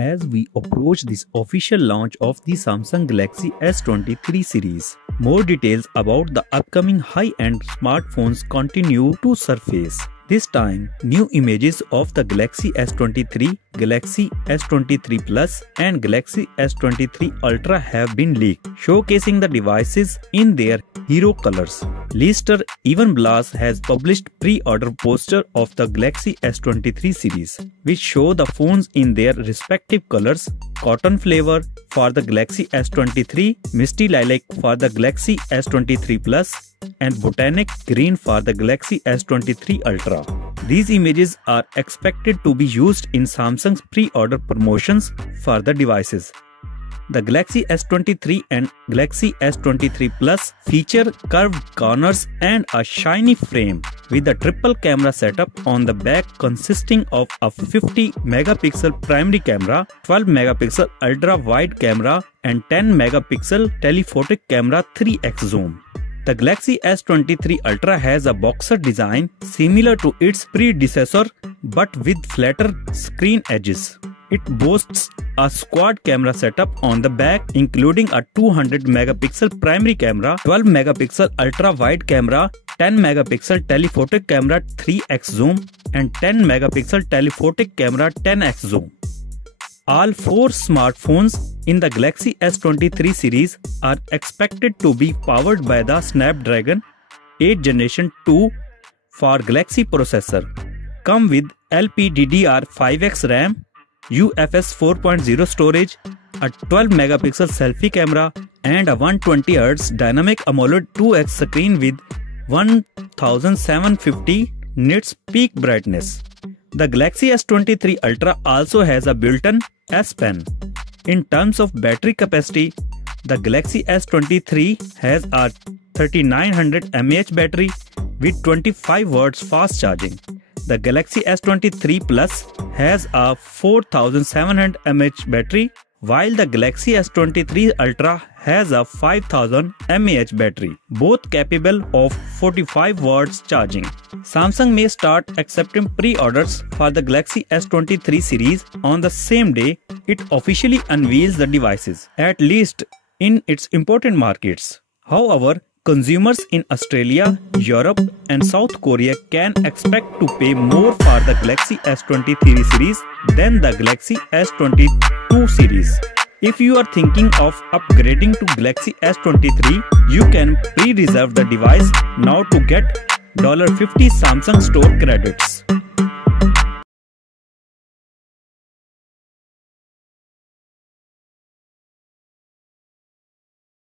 as we approach this official launch of the Samsung Galaxy S23 series. More details about the upcoming high-end smartphones continue to surface. This time, new images of the Galaxy S23, Galaxy S23 Plus and Galaxy S23 Ultra have been leaked, showcasing the devices in their hero colors. Leaster Even Blast has published pre-order poster of the Galaxy S23 series, which show the phones in their respective colors: cotton flavor for the Galaxy S23, misty lilac for the Galaxy S23 Plus, and botanic green for the Galaxy S23 Ultra. These images are expected to be used in Samsung's pre-order promotions for the devices. The Galaxy S23 and Galaxy S23 Plus feature curved corners and a shiny frame with a triple camera setup on the back consisting of a 50-megapixel primary camera, 12-megapixel ultra-wide camera and 10-megapixel telephotic camera 3x zoom. The Galaxy S23 Ultra has a boxer design similar to its predecessor but with flatter screen edges. It boasts a quad camera setup on the back, including a 200-megapixel primary camera, 12-megapixel ultra-wide camera, 10-megapixel telephotic camera 3x zoom and 10-megapixel telephotic camera 10x zoom. All four smartphones in the Galaxy S23 series are expected to be powered by the Snapdragon 8 Generation 2 for Galaxy processor, come with LPDDR5X RAM, UFS 4.0 storage, a 12-megapixel selfie camera, and a 120Hz dynamic AMOLED 2X screen with 1750 nits peak brightness. The Galaxy S23 Ultra also has a built-in S Pen. In terms of battery capacity, the Galaxy S23 has a 3900 mAh battery with 25 watts fast charging. The Galaxy S23 Plus has a 4700 mAh battery, while the Galaxy S23 Ultra has a 5000 mAh battery, both capable of 45 watts charging. Samsung may start accepting pre-orders for the Galaxy S23 series on the same day it officially unveils the devices, at least in its important markets. However, consumers in Australia, Europe and South Korea can expect to pay more for the Galaxy S23 series than the Galaxy S22 series. If you are thinking of upgrading to Galaxy S23, you can pre-reserve the device now to get $50 Samsung Store credits.